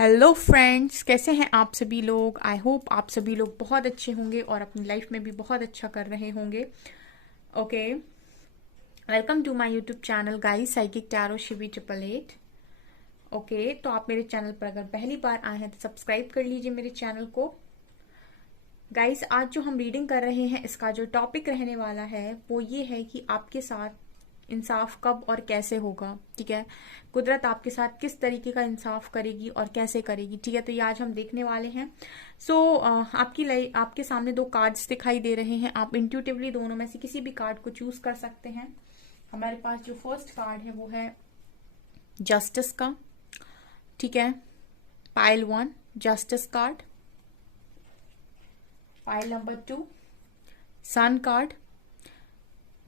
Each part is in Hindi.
हेलो फ्रेंड्स, कैसे हैं आप सभी लोग। आई होप आप सभी लोग बहुत अच्छे होंगे और अपनी लाइफ में भी बहुत अच्छा कर रहे होंगे। Okay, welcome to my YouTube channel guys, psychic tarot Shivi 888। Okay, तो आप मेरे चैनल पर अगर पहली बार आए हैं तो सब्सक्राइब कर लीजिए मेरे चैनल को। गाइस, आज जो हम रीडिंग कर रहे हैं इसका जो टॉपिक रहने वाला है वो ये है कि आपके साथ इंसाफ कब और कैसे होगा। ठीक है, कुदरत आपके साथ किस तरीके का इंसाफ करेगी और कैसे करेगी। ठीक है, तो ये आज हम देखने वाले हैं। आपके सामने दो कार्ड्स दिखाई दे रहे हैं। आप इंट्यूटिवली दोनों में से किसी भी कार्ड को चूज कर सकते हैं। हमारे पास जो फर्स्ट कार्ड है वो है जस्टिस का। ठीक है, pile 1 justice card. Pile number 2 sun card.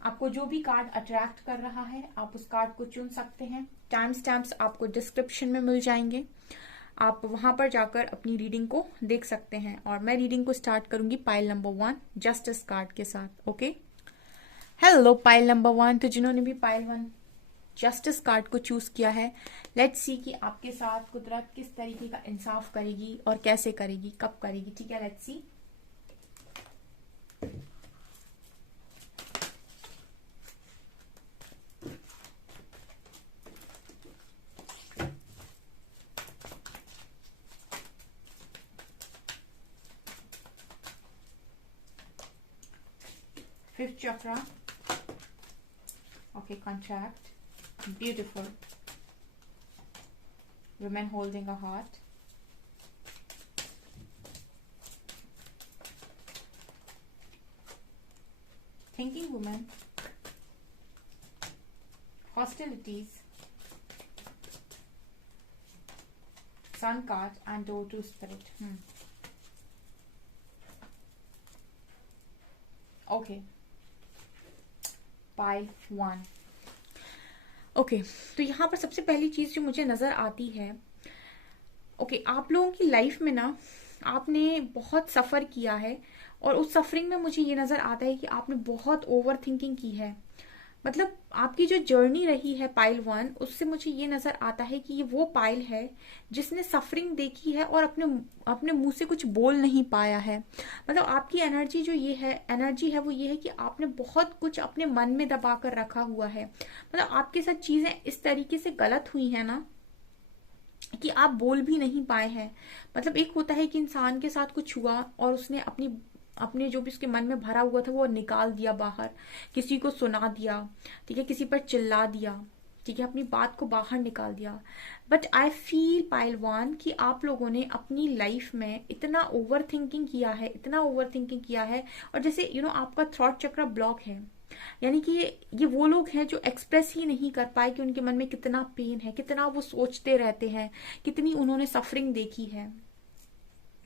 आपको जो भी कार्ड अट्रैक्ट कर रहा है आप उस कार्ड को चुन सकते हैं। टाइम स्टैम्प्स आपको डिस्क्रिप्शन में मिल जाएंगे, आप वहां पर जाकर अपनी रीडिंग को देख सकते हैं। और मैं रीडिंग को स्टार्ट करूंगी पाइल नंबर 1 जस्टिस कार्ड के साथ। Okay, hello pile number 1। तो जिन्होंने भी पाइल 1 जस्टिस कार्ड को चूज किया है, लेट्स सी कि आपके साथ कुदरत किस तरीके का इंसाफ करेगी और कैसे करेगी, कब करेगी। ठीक है, let's see. Fifth chakra. Okay, contract. Beautiful. Women holding a heart. Thinking woman. Hostilities. Sun card and door to spirit. Okay. Pile 1. Okay, तो यहाँ पर सबसे पहली चीज जो मुझे नजर आती है, ओके, आप लोगों की लाइफ में ना आपने बहुत सफर किया है और उस सफरिंग में मुझे ये नजर आता है कि आपने बहुत ओवर थिंकिंग की है। मतलब आपकी जो जर्नी रही है पाइल 1, उससे मुझे ये नजर आता है कि ये वो पाइल है जिसने सफरिंग देखी है और अपने अपने मुंह से कुछ बोल नहीं पाया है। मतलब आपकी एनर्जी जो ये है, एनर्जी है वो ये है कि आपने बहुत कुछ अपने मन में दबा कर रखा हुआ है। मतलब आपके साथ चीजें इस तरीके से गलत हुई है ना कि आप बोल भी नहीं पाए हैं। मतलब एक होता है कि इंसान के साथ कुछ हुआ और उसने अपनी अपने जो भी उसके मन में भरा हुआ था वो निकाल दिया बाहर, किसी को सुना दिया। ठीक है, किसी पर चिल्ला दिया। ठीक है, अपनी बात को बाहर निकाल दिया। बट आई फील पाइल 1 कि आप लोगों ने अपनी लाइफ में इतना ओवर थिंकिंग किया है, इतना ओवर थिंकिंग किया है। और जैसे आपका थॉट चक्र ब्लॉक है, यानी कि ये वो लोग हैं जो एक्सप्रेस ही नहीं कर पाए कि उनके मन में कितना पेन है, कितना वो सोचते रहते हैं, कितनी उन्होंने सफरिंग देखी है।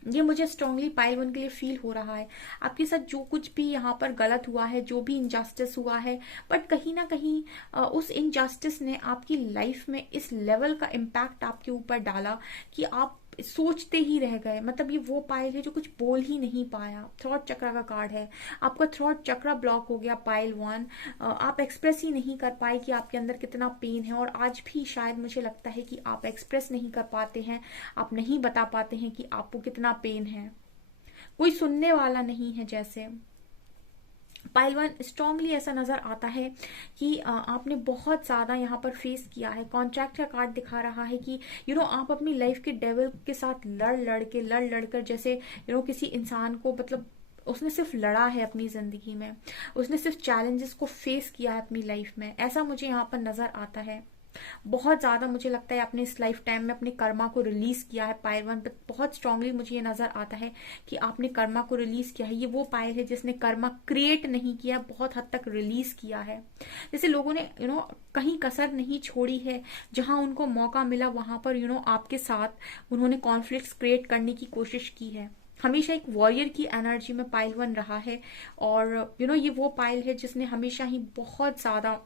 ये मुझे स्ट्रांगली पाइल 1 के लिए फील हो रहा है। आपके साथ जो कुछ भी यहाँ पर गलत हुआ है, जो भी इनजस्टिस हुआ है, बट कहीं ना कहीं उस इनजस्टिस ने आपकी लाइफ में इस लेवल का इम्पैक्ट आपके ऊपर डाला कि आप सोचते ही रह गए। मतलब ये वो पाइल है जो कुछ बोल ही नहीं पाया। थ्रॉट चक्र का कार्ड है, आपका थ्रॉट चक्र ब्लॉक हो गया पाइल 1। आप एक्सप्रेस ही नहीं कर पाए कि आपके अंदर कितना पेन है, और आज भी शायद मुझे लगता है कि आप एक्सप्रेस नहीं कर पाते हैं, आप नहीं बता पाते हैं कि आपको कितना पेन है। कोई सुनने वाला नहीं है। जैसे पाइल 1 स्ट्रांगली ऐसा नजर आता है कि आपने बहुत ज्यादा यहाँ पर फेस किया है। कॉन्ट्रैक्ट का कार्ड दिखा रहा है कि आप अपनी लाइफ के डेविल के साथ लड़ लड़कर जैसे किसी इंसान को, मतलब उसने सिर्फ लड़ा है अपनी जिंदगी में, उसने सिर्फ चैलेंजेस को फेस किया है अपनी लाइफ में, ऐसा मुझे यहाँ पर नजर आता है। बहुत ज्यादा मुझे लगता है आपने इस लाइफ टाइम में अपने कर्मा को रिलीज किया है पाइल 1 पर। बहुत स्ट्रांगली मुझे ये नजर आता है कि आपने कर्मा को रिलीज किया है। ये वो पाइल है जिसने कर्मा क्रिएट नहीं किया, बहुत हद तक रिलीज किया है। जैसे लोगों ने कहीं कसर नहीं छोड़ी है, जहां उनको मौका मिला वहां पर आपके साथ उन्होंने कॉन्फ्लिक्ट्स क्रिएट करने की कोशिश की है। हमेशा एक वॉरियर की एनर्जी में पाइल 1 रहा है। और ये वो पाइल है जिसने हमेशा ही बहुत ज्यादा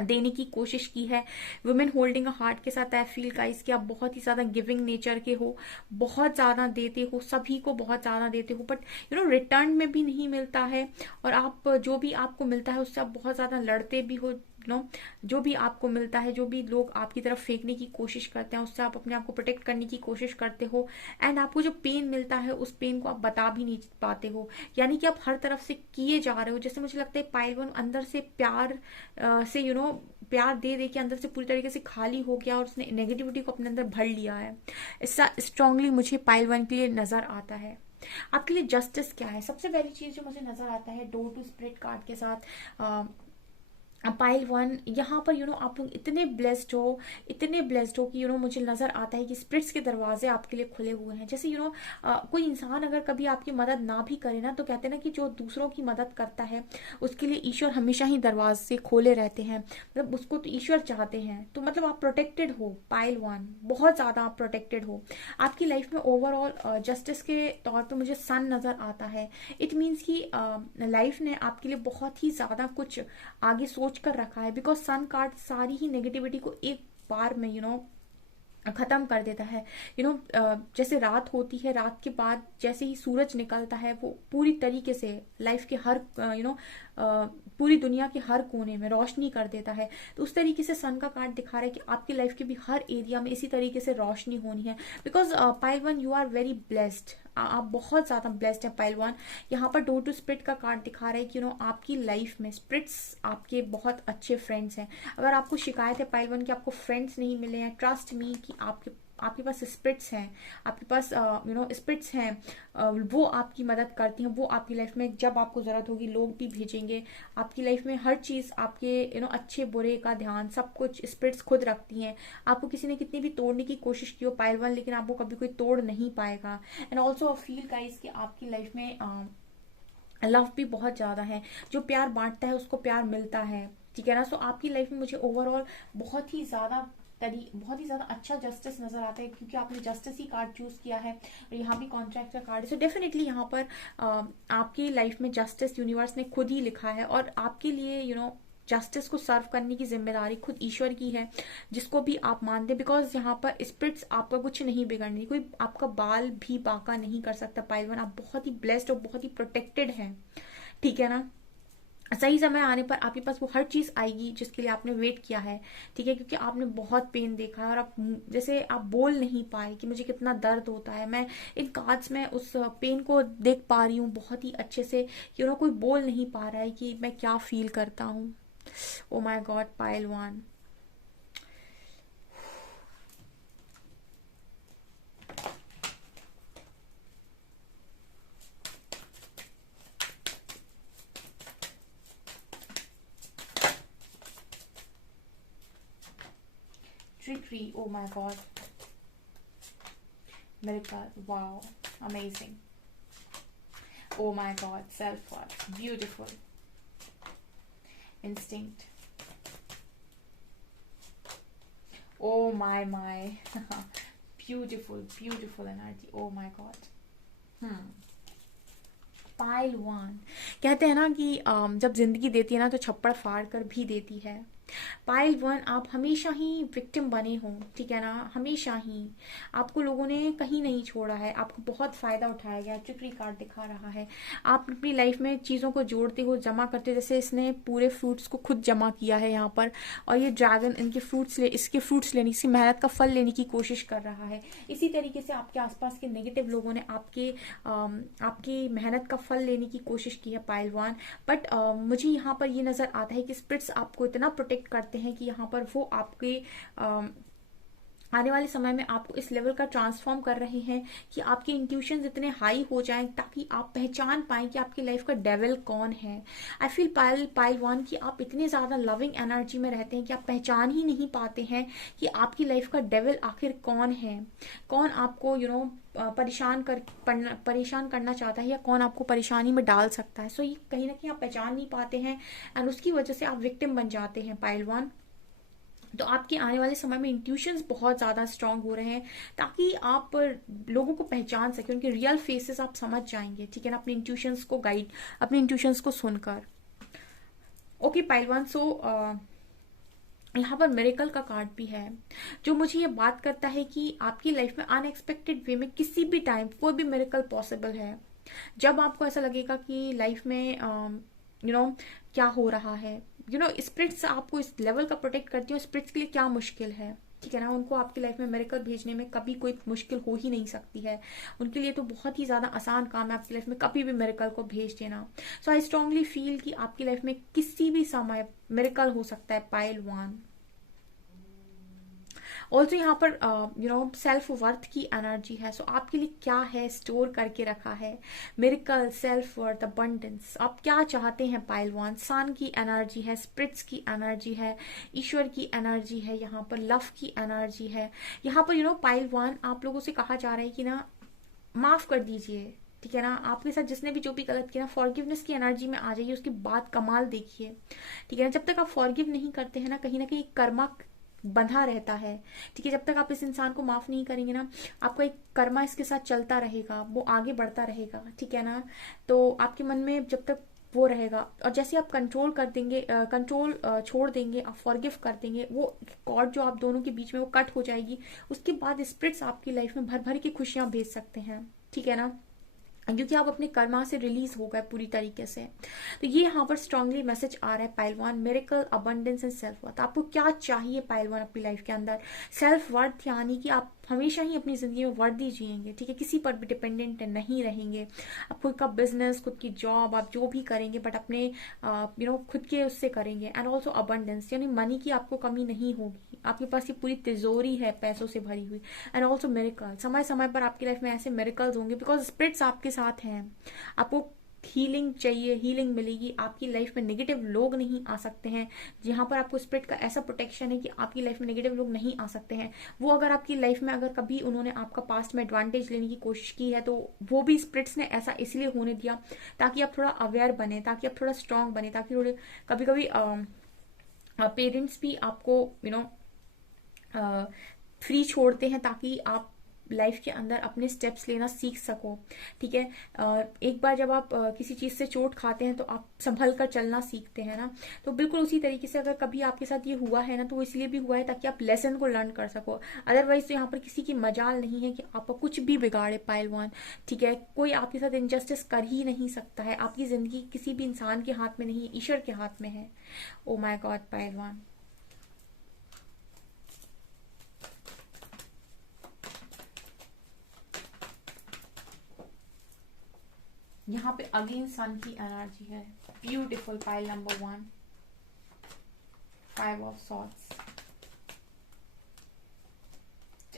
देने की कोशिश की है। वुमेन होल्डिंग अ हार्ट के साथ आई फील गाइस कि आप बहुत ही ज्यादा गिविंग नेचर के हो, बहुत ज्यादा देते हो, सभी को बहुत ज्यादा देते हो, बट रिटर्न में भी नहीं मिलता है। और आप जो भी आपको मिलता है उससे आप बहुत ज्यादा लड़ते भी हो, जो भी आपको मिलता है, जो भी लोग आपकी तरफ फेंकने की कोशिश करते हैं, उससे आप अपने आप को प्रोटेक्ट करने की कोशिश करते हो। एंड आपको जो पेन मिलता है उस पेन को आप बता भी नहीं पाते हो, यानी कि आप हर तरफ से किए जा रहे हो। जैसे मुझे लगता है पाइल वन अंदर से प्यार से प्यार दे दे के अंदर से पूरी तरीके से खाली हो गया और उसने नेगेटिविटी को अपने अंदर भर लिया है। ऐसा स्ट्रांगली मुझे पाइल वन के लिए नजर आता है। आपके लिए जस्टिस क्या है? सबसे पहली चीज जो मुझे नजर आता है डोर टू स्प्रिट कार्ड के साथ पाइल वन, यहाँ पर आप लोग इतने ब्लेस्ड हो कि मुझे नजर आता है कि स्पिरिट्स के दरवाजे आपके लिए खुले हुए हैं। जैसे कोई इंसान अगर कभी आपकी मदद ना भी करे ना, तो कहते हैं ना कि जो दूसरों की मदद करता है उसके लिए ईश्वर हमेशा ही दरवाजे खोले रहते हैं, मतलब उसको तो ईश्वर चाहते हैं। तो मतलब आप प्रोटेक्टेड हो पाइल वन, बहुत ज्यादा आप प्रोटेक्टेड हो। आपकी लाइफ में ओवरऑल जस्टिस के तौर पर मुझे सन नजर आता है। इट मीन्स कि लाइफ ने आपके लिए बहुत ही ज्यादा कुछ आगे सोच कर रखा है, बिकॉज सन कार्ड सारी ही नेगेटिविटी को एक बार में खत्म कर देता है। जैसे रात होती है, रात के बाद जैसे ही सूरज निकलता है वो पूरी तरीके से लाइफ के हर पूरी दुनिया के हर कोने में रोशनी कर देता है। तो उस तरीके से सन का कार्ड दिखा रहा है कि आपकी लाइफ के भी हर एरिया में इसी तरीके से रोशनी होनी है। Because pile one you are very blessed, आप बहुत ज्यादा ब्लेस्ड है पाइल वन। यहाँ पर डोर टू स्पिरिट का कार्ड दिखा रहा है कि आपकी लाइफ में स्पिरिट्स आपके बहुत अच्छे फ्रेंड्स हैं। अगर आपको शिकायत है पाइल वन कि आपको फ्रेंड्स नहीं मिले हैं, ट्रस्ट मी कि आपके पास स्पिरिट्स हैं, आपके पास स्पिरिट्स हैं, वो आपकी मदद करती हैं। वो आपकी लाइफ में जब आपको जरूरत होगी लोग भी भेजेंगे। आपकी लाइफ में हर चीज आपके अच्छे बुरे का ध्यान सब कुछ स्पिरिट्स खुद रखती हैं। आपको किसी ने कितनी भी तोड़ने की कोशिश की हो पाइल वन, लेकिन आपको कभी कोई तोड़ नहीं पाएगा। एंड ऑल्सो फील गाइस कि आपकी लाइफ में लव भी बहुत ज्यादा है। जो प्यार बांटता है उसको प्यार मिलता है, ठीक है ना। सो आपकी लाइफ में मुझे ओवरऑल बहुत ही ज्यादा अच्छा जस्टिस नजर आता है, क्योंकि आपने जस्टिस ही कार्ड चूज किया है और यहाँ भी कॉन्ट्रैक्ट का कार्ड है। सो डेफिनेटली यहाँ पर आपकी लाइफ में जस्टिस यूनिवर्स ने खुद ही लिखा है और आपके लिए जस्टिस को सर्व करने की जिम्मेदारी खुद ईश्वर की है, जिसको भी आप मानते हैं। बिकॉज यहाँ पर स्पिरिट्स आपका कुछ नहीं बिगड़ने, कोई आपका बाल भी बांका नहीं कर सकता पाइल वन। आप बहुत ही ब्लेस्ड और बहुत ही प्रोटेक्टेड हैं, ठीक है ना। सही समय आने पर आपके पास वो हर चीज आएगी जिसके लिए आपने वेट किया है, ठीक है। क्योंकि आपने बहुत पेन देखा है और आप जैसे आप बोल नहीं पाए कि मुझे कितना दर्द होता है। मैं इन कार्ड्स में उस पेन को देख पा रही हूँ बहुत ही अच्छे से कि कोई बोल नहीं पा रहा है कि मैं क्या फील करता हूँ। Oh my God pile one, trickery, oh my god, miracle, wow, amazing, oh my god, self-worth, beautiful, instinct, oh my beautiful energy, oh my god। Pile one कहते हैं ना कि जब जिंदगी देती है ना तो छप्पड़ फाड़ कर भी देती है। पाइल वन आप हमेशा ही विक्टिम बने हो, ठीक है ना। हमेशा ही आपको लोगों ने कहीं नहीं छोड़ा है, आपको बहुत फायदा उठाया गया। ट्रिकरी कार्ड दिखा रहा है आप अपनी लाइफ में चीजों को जोड़ते हो, जमा करते हो। जैसे इसने पूरे फ्रूट्स को खुद जमा किया है यहाँ पर, और ये ड्रैगन इसके फ्रूट्स लेने, इसकी मेहनत का फल लेने की कोशिश कर रहा है। इसी तरीके से आपके आसपास के नेगेटिव लोगों ने आपकी मेहनत का फल लेने की कोशिश की है पाइल वन। बट मुझे यहाँ पर ये नजर आता है कि स्पिरिट्स आपको इतना प्रोटेक्ट करते हैं कि यहाँ पर वो आपके आने वाले समय में आपको इस लेवल का ट्रांसफॉर्म कर रहे हैं कि आपके इंट्यूशंस इतने हाई हो जाएं ताकि आप पहचान पाएं कि आपकी लाइफ का डेविल कौन है। आई फील पाइल वन कि आप इतने ज्यादा लविंग एनर्जी में रहते हैं कि आप पहचान ही नहीं पाते हैं कि आपकी लाइफ का डेविल आखिर कौन है, कौन आपको परेशान करना चाहता है या कौन आपको परेशानी में डाल सकता है। सो ये कहीं ना कहीं आप पहचान नहीं पाते हैं एंड उसकी वजह से आप विक्टिम बन जाते हैं पाइल वन। तो आपके आने वाले समय में इंट्यूशंस बहुत ज्यादा स्ट्रांग हो रहे हैं ताकि आप लोगों को पहचान सके, उनके रियल फेसेस आप समझ जाएंगे, ठीक है ना, अपने इंट्यूशंस को अपने इंट्यूशंस को सुनकर। ओके पाइल वन, सो यहाँ पर मिरेकल का कार्ड भी है जो मुझे ये बात करता है कि आपकी लाइफ में अनएक्सपेक्टेड वे में किसी भी टाइम कोई भी मिरेकल पॉसिबल है। जब आपको ऐसा लगेगा कि लाइफ में क्या हो रहा है, स्पिरिट्स आपको इस लेवल का प्रोटेक्ट करती है। स्पिरिट्स के लिए क्या मुश्किल है, ठीक है ना, उनको आपकी लाइफ में मिरेकल भेजने में कभी कोई मुश्किल हो ही नहीं सकती है। उनके लिए तो बहुत ही ज्यादा आसान काम है आपकी लाइफ में कभी भी मिरेकल को भेज देना। सो आई स्ट्रांगली फील कि आपकी लाइफ में किसी भी समय मिरेकल हो सकता है पाइल 1। ऑल्सो यहाँ पर सेल्फ वर्थ की एनर्जी है। सो आपके लिए क्या है स्टोर करके रखा है, मिरेकल, सेल्फ वर्थ, अबंडेंस, आप क्या चाहते हैं पाइल 1। सन की एनर्जी है, स्पिरिट्स की एनर्जी है, ईश्वर की एनर्जी है, यहाँ पर लव की एनर्जी है। यहाँ पर पाइल 1 आप लोगों से कहा जा रहा है कि ना माफ कर दीजिए, ठीक है ना, आपके साथ जिसने भी जो भी गलत किया, फॉरगिवनेस की एनर्जी में आ जाइए, उसकी बात कमाल देखिए, ठीक है ना। जब तक आप फॉरगिव नहीं करते हैं ना कहीं कर्मा बंधा रहता है, ठीक है। जब तक आप इस इंसान को माफ नहीं करेंगे ना, आपका एक कर्मा इसके साथ चलता रहेगा, वो आगे बढ़ता रहेगा, ठीक है ना। तो आपके मन में जब तक वो रहेगा, और जैसे आप कंट्रोल कर देंगे, कंट्रोल छोड़ देंगे, आप फॉरगिव कर देंगे, वो कॉर्ड जो आप दोनों के बीच में वो कट हो जाएगी। उसके बाद स्पिरिट्स आपकी लाइफ में भर भर की खुशियां भेज सकते हैं, ठीक है ना, क्योंकि आप अपने कर्मा से रिलीज हो गए पूरी तरीके से। तो ये यहाँ पर स्ट्रांगली मैसेज आ रहा है pile 1, miracle, abundance and self worth. आपको क्या चाहिए पाइल 1 अपनी लाइफ के अंदर, सेल्फ वर्थ, यानी कि आप हमेशा ही अपनी जिंदगी में वर्दी जिएंगे, ठीक है, किसी पर भी डिपेंडेंट नहीं रहेंगे। आप खुद का बिजनेस, खुद की जॉब, आप जो भी करेंगे बट अपने खुद के उससे करेंगे। एंड ऑल्सो अबंडेंस, यानी मनी की आपको कमी नहीं होगी, आपके पास ये पूरी तिजोरी है पैसों से भरी हुई। एंड ऑल्सो मिरेकल, समय समय पर आपकी लाइफ में ऐसे मिरेकल्स होंगे बिकॉज स्पिरिट्स आपके साथ हैं। आपको हीलिंग चाहिए, हीलिंग मिलेगी। आपकी लाइफ में नेगेटिव लोग नहीं आ सकते हैं, जहां पर आपको स्पिरिट का ऐसा प्रोटेक्शन है कि आपकी लाइफ में नेगेटिव लोग नहीं आ सकते हैं। वो अगर आपकी लाइफ में अगर कभी उन्होंने आपका पास्ट में एडवांटेज लेने की कोशिश की है तो वो भी स्पिरिट्स ने ऐसा इसलिए होने दिया ताकि आप थोड़ा अवेयर बने, ताकि आप थोड़ा स्ट्रांग बने, ताकि थोड़े कभी कभी पेरेंट्स भी आपको फ्री छोड़ते हैं ताकि आप लाइफ के अंदर अपने स्टेप्स लेना सीख सको, ठीक है। एक बार जब आप किसी चीज से चोट खाते हैं तो आप संभल कर चलना सीखते हैं ना। तो बिल्कुल उसी तरीके से अगर कभी आपके साथ ये हुआ है ना तो वो इसलिए भी हुआ है ताकि आप लेसन को लर्न कर सको। अदरवाइज तो यहाँ पर किसी की मजाल नहीं है कि आपको कुछ भी बिगाड़े पाइल 1, ठीक है। कोई आपके साथ इनजस्टिस कर ही नहीं सकता है। आपकी जिंदगी किसी भी इंसान के हाथ में नहीं है, ईश्वर के हाथ में है। ओ माय गॉड पाइल 1, यहाँ पे अगेन सन की एनर्जी है, beautiful pile number 1, 5 of swords,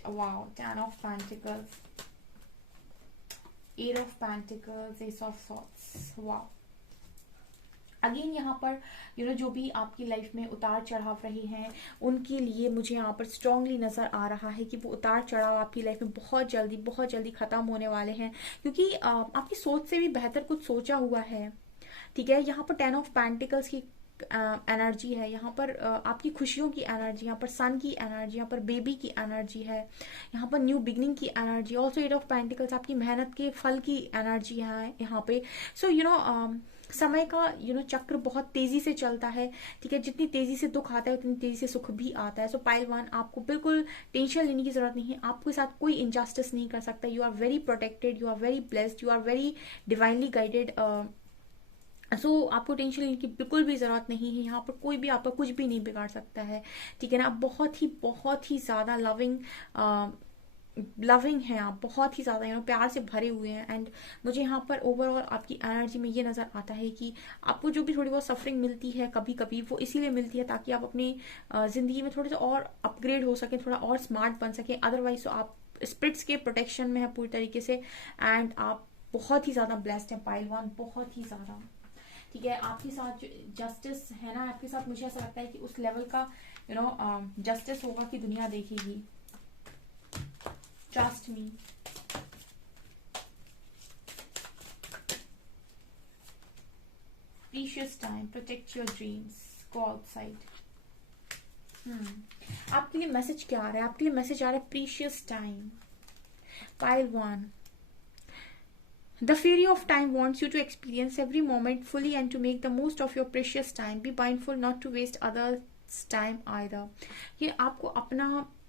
wow, 10 of pentacles, 8 of pentacles, S of swords, wow. Again यहाँ पर जो भी आपकी लाइफ में उतार चढ़ाव रहे हैं उनके लिए मुझे यहाँ पर स्ट्रांगली नजर आ रहा है कि वो उतार चढ़ाव आपकी लाइफ में बहुत जल्दी खत्म होने वाले हैं, क्योंकि आपकी सोच से भी बेहतर कुछ सोचा हुआ है, ठीक है। यहाँ पर 10 ऑफ पेंटिकल्स की एनर्जी है, यहाँ पर आपकी खुशियों की एनर्जी, यहाँ पर सन की एनर्जी, यहाँ पर बेबी की एनर्जी है, यहाँ पर न्यू बिगनिंग की एनर्जी। ऑल्सो 8 ऑफ पेंटिकल्स आपकी मेहनत के फल की एनर्जी है यहाँ पे। सो समय का चक्र बहुत तेजी से चलता है, ठीक है। जितनी तेजी से दुख आता है उतनी तेजी से सुख भी आता है। सो पाइल 1, आपको बिल्कुल टेंशन लेने की जरूरत नहीं है, आपके साथ कोई इनजस्टिस नहीं कर सकता। You are very protected, you are very blessed, you are very divinely guided. So आपको टेंशन लेने की बिल्कुल भी जरूरत नहीं है। यहाँ पर कोई भी आपका कुछ भी नहीं बिगाड़ सकता है, ठीक है ना। आप बहुत ही ज्यादा लविंग हैं, आप बहुत ही ज्यादा प्यार से भरे हुए हैं। एंड मुझे यहाँ पर ओवरऑल आपकी एनर्जी में ये नजर आता है कि आपको जो भी थोड़ी बहुत सफरिंग मिलती है कभी कभी, वो इसीलिए मिलती है ताकि आप अपनी जिंदगी में थोड़े से और अपग्रेड हो सके, थोड़ा और स्मार्ट बन सके। अदरवाइज तो आप स्पिरिट्स के प्रोटेक्शन में है पूरी तरीके से। एंड आप बहुत ही ज्यादा ब्लेस्ड हैं पाइल 1, बहुत ही ज्यादा, ठीक है। आपके साथ जो जस्टिस है ना, आपके साथ मुझे ऐसा लगता है कि उस लेवल का जस्टिस होगा कि दुनिया देखेगी। Trust me. Precious time, protect your dreams, go outside. आपके लिए मैसेज क्या आ रहा है? आपके लिए मैसेज आ रहा है precious time, pile 1। The fairy of time wants you to experience every moment fully and to make the most of your precious time. Be mindful not to waste others' time either. ये आपको अपना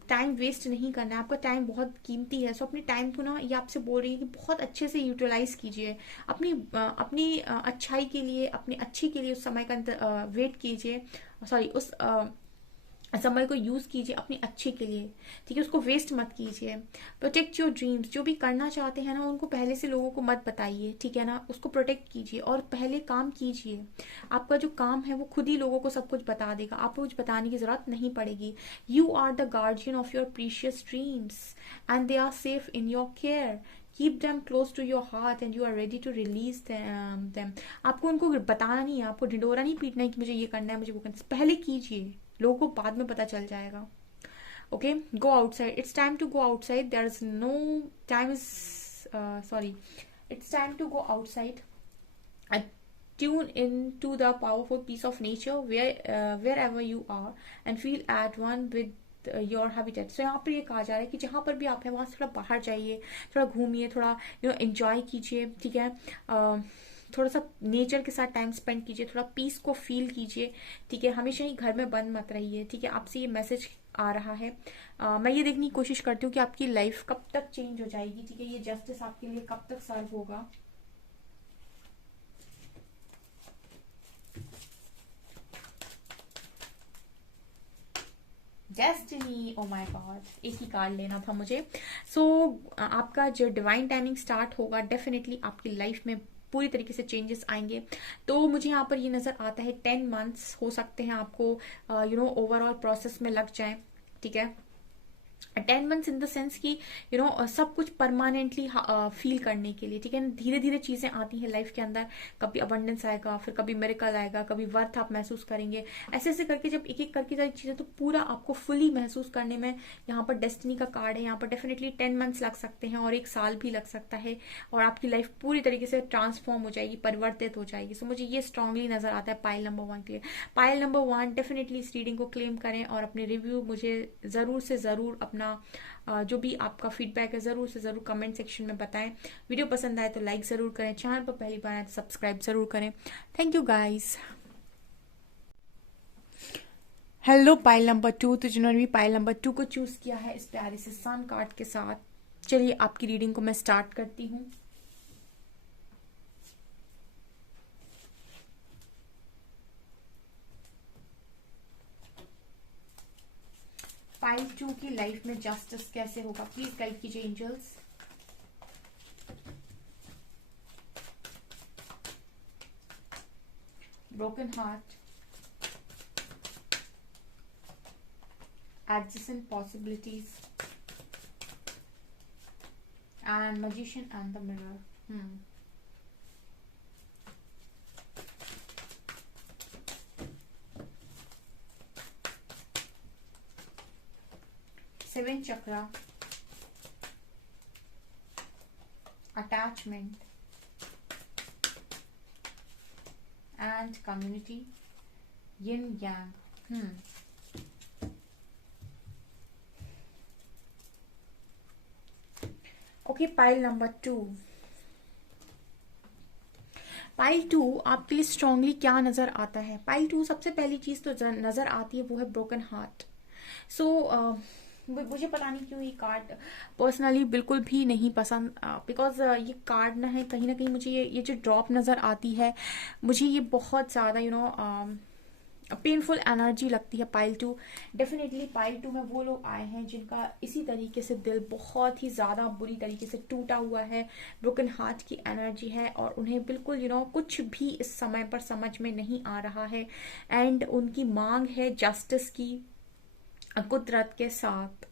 टाइम वेस्ट नहीं करना है, आपका टाइम बहुत कीमती है। सो अपने टाइम को ना, ये आपसे बोल रही है कि बहुत अच्छे से यूटिलाइज कीजिए, अपनी अच्छाई के लिए, अपनी अच्छी के लिए उस समय का वेट कीजिए, सॉरी उस समय को यूज कीजिए अपनी अच्छे के लिए, ठीक है, उसको वेस्ट मत कीजिए। प्रोटेक्ट योर ड्रीम्स, जो भी करना चाहते हैं ना उनको पहले से लोगों को मत बताइए, ठीक है ना, उसको प्रोटेक्ट कीजिए और पहले काम कीजिए। आपका जो काम है वो खुद ही लोगों को सब कुछ बता देगा, आपको कुछ बताने की जरूरत नहीं पड़ेगी। You are the guardian of your precious dreams and they are safe in your care. Keep them close to your heart and you are ready to release them. आपको उनको बताना नहीं है, आपको ढिंडोरा नहीं पीटना है कि मुझे ये करना है, मुझे वो करना है, पहले कीजिए, लोगों को बाद में पता चल जाएगा। Okay, go outside, it's time to go outside, there is no time is sorry it's time to go outside, tune in to the powerful piece of nature wherever you are and feel at one with your habitat. So यहाँ पर ये कहा जा रहा है कि जहाँ पर भी आप हैं वहाँ से थोड़ा बाहर जाइए, थोड़ा घूमिए, थोड़ा एंजॉय कीजिए, ठीक है, थोड़ा सा नेचर के साथ टाइम स्पेंड कीजिए, थोड़ा पीस को फील कीजिए, ठीक है, हमेशा ही घर में बंद मत रहिए, ठीक है। आपसे ये मैसेज आ रहा है। मैं ये देखने की कोशिश करती हूँ कि आपकी लाइफ कब तक चेंज हो जाएगी, ठीक है, ये जस्टिस आपके लिए कब तक सर्व होगा। डेस्टिनी, ओ माय गॉड, एक ही कार्ड लेना था मुझे। सो आपका जो डिवाइन टाइमिंग स्टार्ट होगा, डेफिनेटली आपकी लाइफ में पूरी तरीके से चेंजेस आएंगे। तो मुझे यहाँ पर ये नजर आता है 10 मंथ्स हो सकते हैं आपको ओवरऑल प्रोसेस में लग जाए, ठीक है। 10 मंथ्स इन द सेंस कि सब कुछ परमानेंटली फील करने के लिए, ठीक है। धीरे धीरे चीजें आती हैं लाइफ के अंदर, कभी अबंडेंस आएगा, फिर कभी मिरेकल आएगा, कभी वर्थ आप महसूस करेंगे, ऐसे ऐसे करके जब एक एक करके सारी चीजें, तो पूरा आपको फुली महसूस करने में यहाँ पर डेस्टिनी का कार्ड है। यहाँ पर डेफिनेटली 10 मंथ्स लग सकते हैं और 1 साल भी लग सकता है, और आपकी लाइफ पूरी तरीके से ट्रांसफॉर्म हो जाएगी, परिवर्तित हो जाएगी। सो मुझे ये स्ट्रांगली नजर आता है पाइल नंबर 1 के लिए। पाइल नंबर 1 डेफिनेटली इस रीडिंग को क्लेम करें और अपने रिव्यू मुझे जरूर से जरूर अपना जो भी आपका फीडबैक है जरूर से जरूर कमेंट सेक्शन में बताएं। वीडियो पसंद आए तो लाइक जरूर करें, चैनल पर पहली बार आए तो सब्सक्राइब जरूर करें। Thank you guys. Hello pile number 2, तो जिन्होंने भी पाइल नंबर 2 को चूज किया है इस प्यारे से सन कार्ड के साथ, चलिए आपकी रीडिंग को मैं स्टार्ट करती हूँ। पाइल 2 की लाइफ में जस्टिस कैसे होगा, प्लीज गाइड कीजिए angels. Broken heart, adjacent possibilities, and magician and the mirror. Seven chakra, attachment, and community, yin yang. Okay, pile number 2। Pile 2 आपके लिए स्ट्रांगली क्या नजर आता है? पाइल 2 सबसे पहली चीज तो नजर आती है वो है ब्रोकन हार्ट। सो मुझे पता नहीं क्यों ये कार्ड पर्सनली बिल्कुल भी नहीं पसंद, बिकॉज ये कार्ड ना है, कहीं ना कहीं मुझे ये जो ड्रॉप नजर आती है, मुझे ये बहुत ज्यादा पेनफुल एनर्जी लगती है। पाइल 2, डेफिनेटली पाइल 2 में वो लोग आए हैं जिनका इसी तरीके से दिल बहुत ही ज्यादा बुरी तरीके से टूटा हुआ है, ब्रोकन हार्ट की एनर्जी है, और उन्हें बिल्कुल कुछ भी इस समय पर समझ में नहीं आ रहा है, एंड उनकी मांग है जस्टिस की कुदरत के साथ।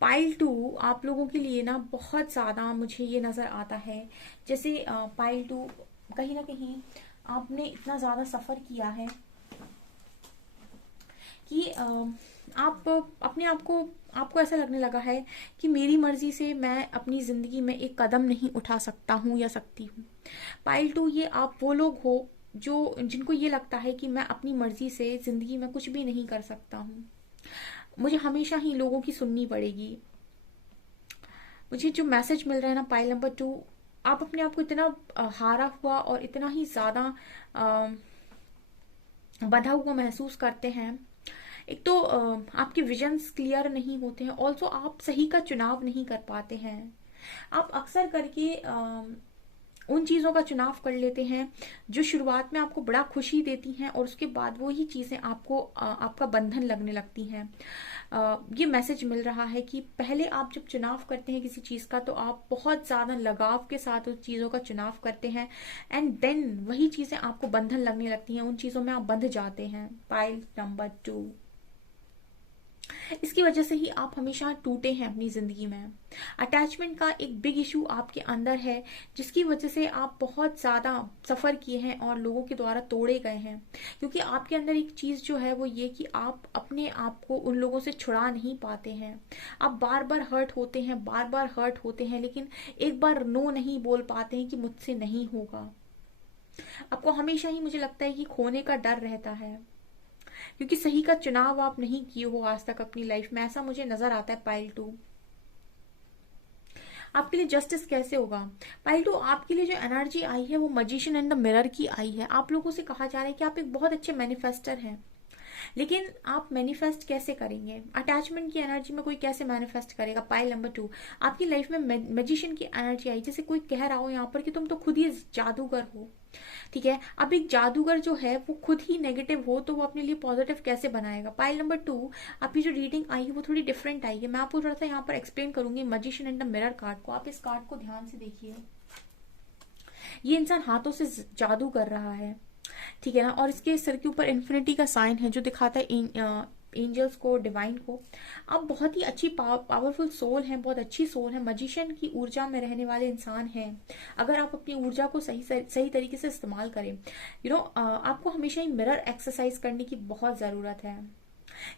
पाइल 2 आप लोगों के लिए ना बहुत ज्यादा मुझे ये नजर आता है, जैसे पाइल 2 कहीं ना कहीं आपने इतना ज्यादा सफर किया है कि आप अपने आप को, आपको ऐसा लगने लगा है कि मेरी मर्जी से मैं अपनी जिंदगी में एक कदम नहीं उठा सकता हूँ या सकती हूँ। पाइल 2 ये आप वो लोग हो जो जिनको ये लगता है कि मैं अपनी मर्जी से जिंदगी में कुछ भी नहीं कर सकता हूँ, मुझे हमेशा ही लोगों की सुननी पड़ेगी। मुझे जो मैसेज मिल रहा है ना पाइल नंबर 2, आप अपने आप को इतना हारा हुआ और इतना ही ज्यादा बंधा हुआ महसूस करते हैं, एक तो आपके विजन्स क्लियर नहीं होते हैं, ऑल्सो आप सही का चुनाव नहीं कर पाते हैं। आप अक्सर करके उन चीज़ों का चुनाव कर लेते हैं जो शुरुआत में आपको बड़ा खुशी देती हैं, और उसके बाद वो ही चीज़ें आपको आपका बंधन लगने लगती हैं। ये मैसेज मिल रहा है कि पहले आप जब चुनाव करते हैं किसी चीज़ का, तो आप बहुत ज़्यादा लगाव के साथ उन चीज़ों का चुनाव करते हैं, एंड देन वही चीज़ें आपको बंधन लगने लगती हैं, उन चीज़ों में आप बंध जाते हैं। पाइल नंबर 2, इसकी वजह से ही आप हमेशा टूटे हैं अपनी जिंदगी में। अटैचमेंट का एक बिग इशू आपके अंदर है, जिसकी वजह से आप बहुत ज्यादा सफर किए हैं और लोगों के द्वारा तोड़े गए हैं। क्योंकि आपके अंदर एक चीज जो है वो ये कि आप अपने आप को उन लोगों से छुड़ा नहीं पाते हैं। आप बार बार हर्ट होते हैं, बार बार हर्ट होते हैं, लेकिन एक बार नो नहीं बोल पाते हैं कि मुझसे नहीं होगा। आपको हमेशा ही, मुझे लगता है कि खोने का डर रहता है, क्योंकि सही का चुनाव आप नहीं किए हो आज तक अपनी लाइफ में, ऐसा मुझे नजर आता है। पाइल 2, आपके लिए जस्टिस कैसे होगा? पाइल 2, आपके लिए जो एनर्जी आई है वो मजिशियन एंड द मिरर की आई है। आप लोगों से कहा जा रहा है कि आप एक बहुत अच्छे मैनिफेस्टर हैं, लेकिन आप मैनिफेस्ट कैसे करेंगे? अटैचमेंट की एनर्जी में कोई कैसे मैनिफेस्ट करेगा? पाइल नंबर 2, आपकी लाइफ में मैजिशियन की एनर्जी आई, जैसे कोई कह रहा हो यहाँ पर कि तुम तो खुद ही जादूगर हो। ठीक है, अब एक जादूगर जो है वो खुद ही नेगेटिव हो तो वो अपने लिए पॉजिटिव कैसे बनाएगा? पाइल नंबर 2, आपकी जो रीडिंग आई है वो थोड़ी डिफरेंट आई है। मैं आपको थोड़ा सा यहाँ पर एक्सप्लेन करूंगी magician and the mirror card को। आप इस कार्ड को ध्यान से देखिए। ये इंसान हाथों से जादू कर रहा है, ठीक है ना, और इसके सिर के ऊपर इन्फिनिटी का साइन है जो दिखाता है एंजल्स को, डिवाइन को। आप बहुत ही अच्छी पावरफुल सोल हैं, बहुत अच्छी सोल है, मजिशियन की ऊर्जा में रहने वाले इंसान हैं। अगर आप अपनी ऊर्जा को सही तरीके से इस्तेमाल करें, आपको हमेशा ही मिरर एक्सरसाइज करने की बहुत जरूरत है।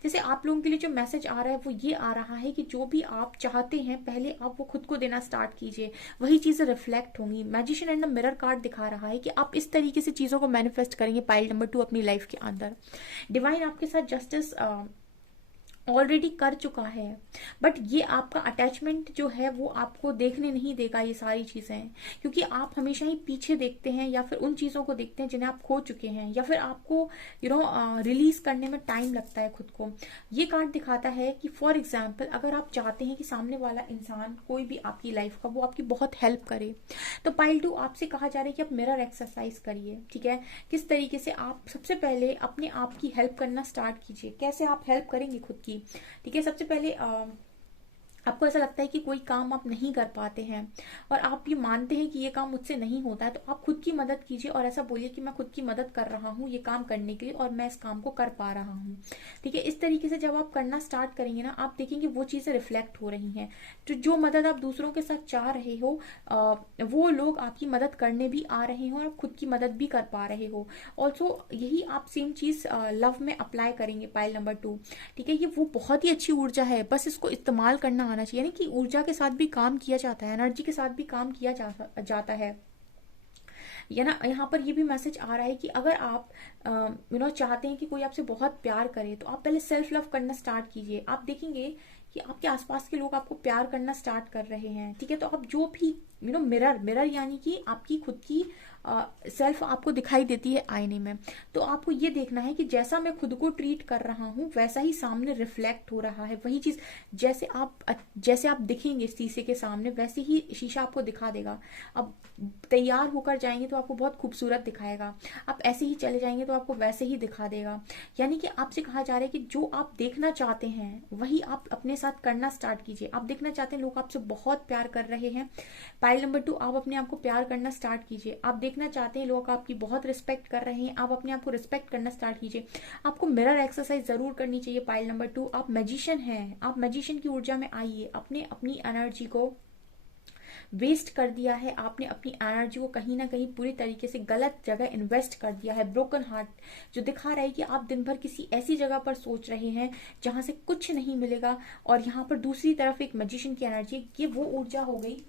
जैसे आप लोगों के लिए जो मैसेज आ रहा है वो ये आ रहा है कि जो भी आप चाहते हैं पहले आप वो खुद को देना स्टार्ट कीजिए, वही चीजें रिफ्लेक्ट होंगी। Magician and the mirror card दिखा रहा है कि आप इस तरीके से चीजों को मैनिफेस्ट करेंगे पाइल नंबर 2 अपनी लाइफ के अंदर। डिवाइन आपके साथ जस्टिस ऑलरेडी कर चुका है, बट ये आपका अटैचमेंट जो है वो आपको देखने नहीं देगा ये सारी चीजें, क्योंकि आप हमेशा ही पीछे देखते हैं या फिर उन चीजों को देखते हैं जिन्हें आप खो चुके हैं, या फिर आपको रिलीज करने में टाइम लगता है खुद को। ये कार्ड दिखाता है कि फॉर एग्जाम्पल अगर आप चाहते हैं कि सामने वाला इंसान कोई भी आपकी लाइफ का वो आपकी बहुत हेल्प करे, तो पाइल 2 आपसे कहा जा रहा है कि आप मिरर एक्सरसाइज करिए। ठीक है, किस तरीके से आप सबसे पहले अपने आप की हेल्प करना स्टार्ट कीजिए। कैसे आप हेल्प करेंगे खुद की? ठीक है, सबसे पहले आपको ऐसा लगता है कि कोई काम आप नहीं कर पाते हैं और आप ये मानते हैं कि ये काम मुझसे नहीं होता है, तो आप खुद की मदद कीजिए और ऐसा बोलिए कि मैं खुद की मदद कर रहा हूँ ये काम करने के लिए और मैं इस काम को कर पा रहा हूँ। ठीक है, इस तरीके से जब आप करना स्टार्ट करेंगे ना, आप देखेंगे वो चीजें रिफ्लेक्ट हो रही हैं। तो जो मदद आप दूसरों के साथ चाह रहे हो वो लोग आपकी मदद करने भी आ रहे हो और आप खुद की मदद भी कर पा रहे हो। ऑल्सो यही आप सेम चीज लव में अप्लाई करेंगे पाइल नंबर 2। ठीक है, ये वो बहुत ही अच्छी ऊर्जा है, बस इसको इस्तेमाल करना आना चाहिए। यानी कि ऊर्जा के साथ भी काम किया जाता है, एनर्जी के साथ भी काम किया जाता है। या ना, यहाँ पर ये भी मैसेज आ रहा है कि अगर आप चाहते हैं कि कोई आपसे बहुत प्यार करे, तो आप पहले सेल्फ लव करना स्टार्ट कीजिए। आप देखेंगे कि आपके आसपास के लोग आपको प्यार करना स्टार्ट कर रहे हैं। ठीक है, तो आप जो भी मिरर यानी कि आपकी खुद की सेल्फ आपको दिखाई देती है आईने में, तो आपको ये देखना है कि जैसा मैं खुद को ट्रीट कर रहा हूँ वैसा ही सामने रिफ्लेक्ट हो रहा है। वही चीज जैसे आप दिखेंगे शीशे के सामने, वैसे ही शीशा आपको दिखा देगा। अब तैयार होकर जाएंगे तो आपको बहुत खूबसूरत दिखाएगा, आप ऐसे ही चले जाएंगे तो आपको वैसे ही दिखा देगा। यानी कि आपसे कहा जा रहा है कि जो आप देखना चाहते हैं वही आप अपने साथ करना स्टार्ट कीजिए। आप देखना चाहते हैं लोग आपसे बहुत प्यार कर रहे हैं, पाइल नंबर 2 आप अपने आप को प्यार करना स्टार्ट कीजिए। आप देखना चाहते हैं लोग आपकी बहुत रिस्पेक्ट कर रहे हैं, आप अपने आप को रिस्पेक्ट करना स्टार्ट कीजिए। आपको मिरर एक्सरसाइज जरूर करनी चाहिए पाइल नंबर 2। आप मैजिशियन हैं, आप मैजिशियन की ऊर्जा में आइए। आपने अपनी एनर्जी को वेस्ट कर दिया है, आपने अपनी एनर्जी को कहीं ना कहीं पूरी तरीके से गलत जगह इन्वेस्ट कर दिया है। ब्रोकन हार्ट जो दिखा रहा है कि आप दिन भर किसी ऐसी जगह पर सोच रहे हैं जहां से कुछ नहीं मिलेगा, और यहाँ पर दूसरी तरफ एक मैजिशियन की एनर्जी, ये वो ऊर्जा हो गई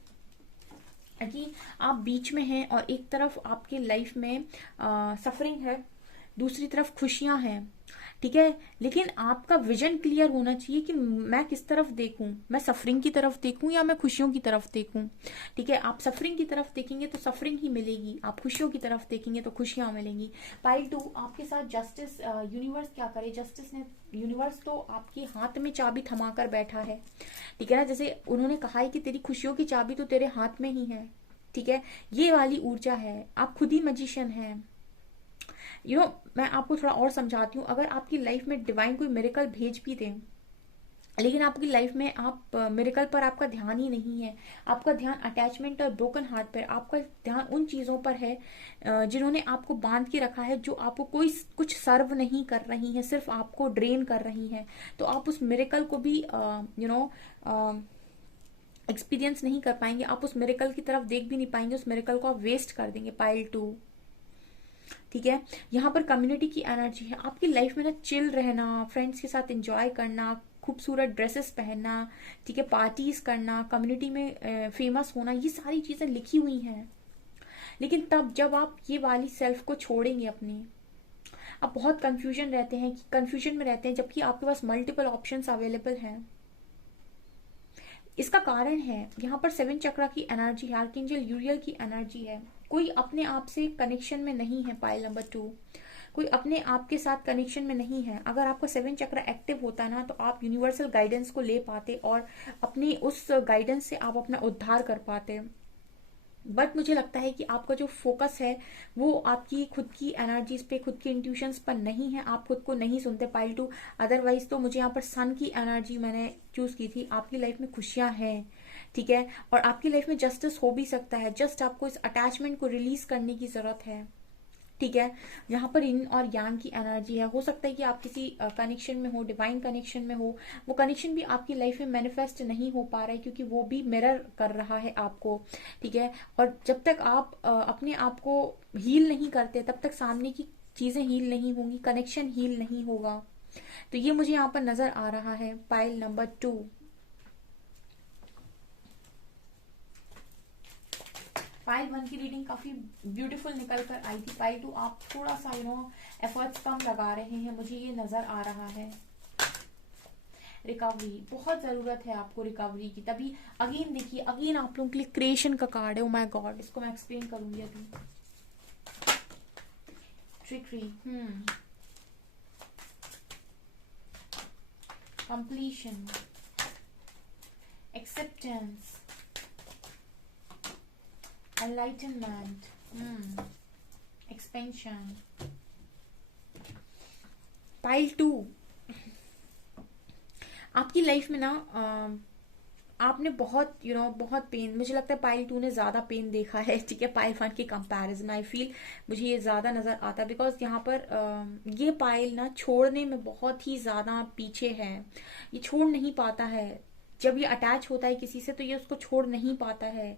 कि आप बीच में हैं और एक तरफ आपके लाइफ में सफरिंग है, दूसरी तरफ खुशियां हैं। ठीक है, लेकिन आपका विजन क्लियर होना चाहिए कि मैं किस तरफ देखूं, मैं सफरिंग की तरफ देखूं या मैं खुशियों की तरफ देखूं। ठीक है, आप सफरिंग की तरफ देखेंगे तो सफरिंग ही मिलेगी, आप खुशियों की तरफ देखेंगे तो खुशियां मिलेंगी। पाइल 2 आपके साथ जस्टिस, यूनिवर्स क्या करे, जस्टिस ने, यूनिवर्स तो आपके हाथ में चाबी थमा कर बैठा है। ठीक है ना, जैसे उन्होंने कहा है कि तेरी खुशियों की चाबी तो तेरे हाथ में ही है। ठीक है, ये वाली ऊर्जा है, आप खुद ही मैजिशियन हैं। मैं आपको थोड़ा और समझाती हूँ। अगर आपकी लाइफ में डिवाइन कोई मिरेकल भेज भी दे, लेकिन आपकी लाइफ में आप मिरेकल पर आपका ध्यान ही नहीं है, आपका ध्यान अटैचमेंट और ब्रोकन हार्ट पर, आपका ध्यान उन चीजों पर है जिन्होंने आपको बांध के रखा है, जो आपको कोई कुछ सर्व नहीं कर रही है, सिर्फ आपको ड्रेन कर रही है, तो आप उस मिरेकल को भी एक्सपीरियंस नहीं कर पाएंगे, आप उस मिरेकल की तरफ देख भी नहीं पाएंगे, उस मिरेकल को आप वेस्ट कर देंगे। पाइल 2, ठीक है, यहाँ पर कम्युनिटी की एनर्जी है। आपकी लाइफ में ना चिल रहना, फ्रेंड्स के साथ एंजॉय करना, खूबसूरत ड्रेसेस पहनना, ठीक है, पार्टीज करना, कम्युनिटी में फेमस होना, ये सारी चीजें लिखी हुई हैं। लेकिन तब जब आप ये वाली सेल्फ को छोड़ेंगे अपनी, आप बहुत कंफ्यूजन में रहते हैं, जबकि आपके पास मल्टीपल ऑप्शंस अवेलेबल हैं। इसका कारण है यहाँ पर 7 चक्रा की एनर्जी है, आर्कएंजल यूरियल की एनर्जी है। कोई अपने आप से कनेक्शन में नहीं है। पाइल नंबर 2, कोई अपने आप के साथ कनेक्शन में नहीं है। अगर आपका 7 चक्र एक्टिव होता ना, तो आप यूनिवर्सल गाइडेंस को ले पाते और अपनी उस गाइडेंस से आप अपना उद्धार कर पाते। बट मुझे लगता है कि आपका जो फोकस है वो आपकी खुद की एनर्जीज पे, खुद के इंट्यूशंस पर नहीं है, आप खुद को नहीं सुनते। पाइल 2, अदरवाइज तो मुझे यहाँ पर सन की एनर्जी मैंने चूज की थी। आपकी लाइफ में खुशियां हैं, ठीक है, और आपकी लाइफ में जस्टिस हो भी सकता है। जस्ट आपको इस अटैचमेंट को रिलीज करने की जरूरत है। ठीक है, यहाँ पर इन और यांग की एनर्जी है। हो सकता है कि आप किसी कनेक्शन में हो, डिवाइन कनेक्शन में हो, वो कनेक्शन भी आपकी लाइफ में मैनिफेस्ट नहीं हो पा रहा है, क्योंकि वो भी मिरर कर रहा है आपको। ठीक है, और जब तक आप अपने आप को हील नहीं करते, तब तक सामने की चीजें हील नहीं होंगी, कनेक्शन हील नहीं होगा। तो ये मुझे यहाँ पर नजर आ रहा है। पाइल नंबर 2, पाइल 1 की रीडिंग काफी ब्यूटीफुल निकल कर आई थी। पाइल 2 आप थोड़ा सा एफर्ट्स कम लगा रहे हैं, मुझे ये नजर आ रहा है। रिकवरी, बहुत जरूरत है आपको रिकवरी की। तभी अगेन देखिए, अगेन आप लोगों के लिए क्रिएशन का कार्ड है। ओ माय गॉड, इसको मैं एक्सप्लेन करूंगी अभी। Trickery, completion, acceptance, enlightenment, expansion. Pile 2, आपकी लाइफ में ना आपने बहुत बहुत पेन, मुझे लगता है पाइल 2 ने ज्यादा पेन देखा है। ठीक है, पाइल 1 के कंपैरिजन आई फील मुझे ये ज्यादा नजर आता है, बिकॉज यहाँ पर ये पाइल ना छोड़ने में बहुत ही ज्यादा पीछे है। ये छोड़ नहीं पाता है। जब ये अटैच होता है किसी से, तो ये उसको छोड़ नहीं पाता है।